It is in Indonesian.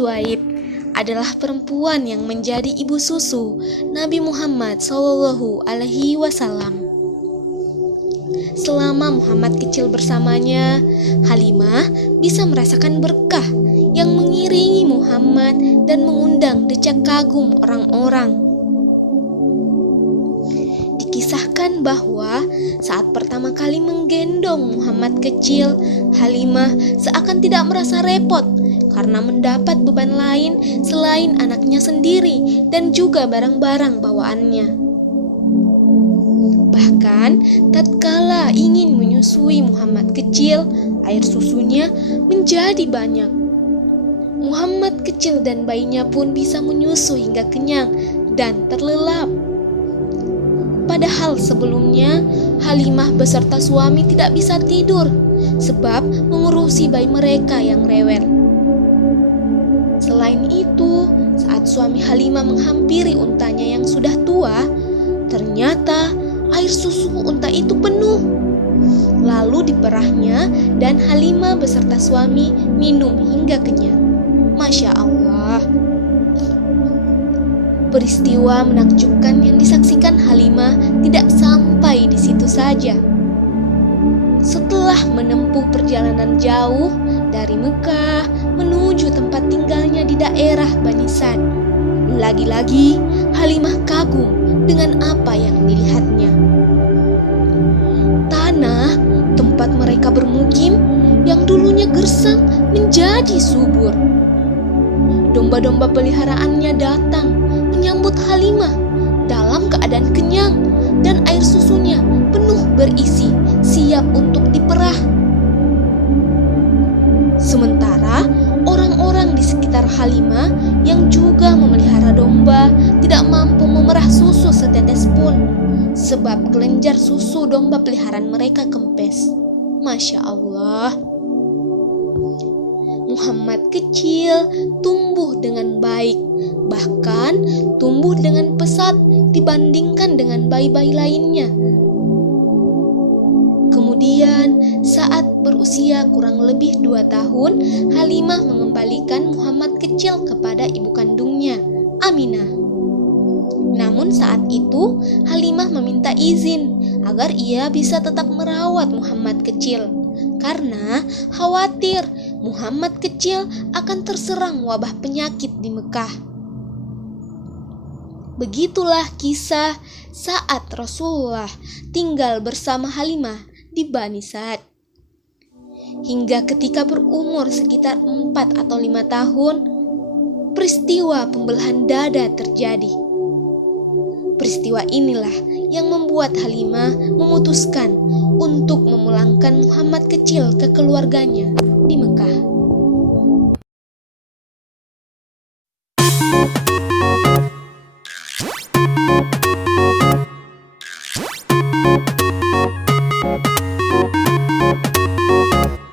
Zuaid adalah perempuan yang menjadi ibu susu Nabi Muhammad SAW. Selama Muhammad kecil bersamanya, Halimah bisa merasakan berkah yang mengiringi Muhammad dan mengundang decak kagum orang-orang. Dikisahkan bahwa saat pertama kali menggendong Muhammad kecil, Halimah seakan tidak merasa repot karena mendapat beban lain selain anaknya sendiri dan juga barang-barang bawaannya. Bahkan tatkala ingin menyusui Muhammad kecil, air susunya menjadi banyak. Muhammad kecil dan bayinya pun bisa menyusu hingga kenyang dan terlelap. Padahal sebelumnya Halimah beserta suami tidak bisa tidur sebab mengurusi bayi mereka yang rewel. Selain itu, saat suami Halimah menghampiri untanya yang sudah tua, ternyata air susu unta itu penuh. Lalu diperahnya dan Halimah beserta suami minum hingga kenyang. Masya Allah. Peristiwa menakjubkan yang disaksikan Halimah tidak sampai di situ saja. Setelah menempuh perjalanan jauh dari Mekah menuju tempat tinggalnya di daerah Bani Sa'd, lagi-lagi Halimah kagum dengan apa yang dilihatnya. Tanah tempat mereka bermukim yang dulunya gersang menjadi subur. Domba-domba peliharaannya datang menyambut Halimah dalam keadaan kenyang dan air susunya penuh berisi, siap untuk diperah. Sementara orang-orang di sekitar Halimah yang juga memelihara domba tidak mampu memerah susu setetes pun, sebab kelenjar susu domba peliharaan mereka kempes. Masya Allah. Muhammad kecil tumbuh dengan baik, bahkan tumbuh dengan pesat dibandingkan dengan bayi-bayi lainnya. Kemudian saat berusia kurang lebih 2 tahun, Halimah mengembalikan Muhammad kecil kepada ibu kandungnya, Aminah. Namun saat itu Halimah meminta izin agar ia bisa tetap merawat Muhammad kecil karena khawatir Muhammad kecil akan terserang wabah penyakit di Mekah. Begitulah kisah saat Rasulullah tinggal bersama Halimah di Bani Sa'd. Hingga ketika berumur sekitar 4 atau 5 tahun, peristiwa pembelahan dada terjadi. Peristiwa inilah yang membuat Halimah memutuskan untuk memulangkan Muhammad kecil ke keluarganya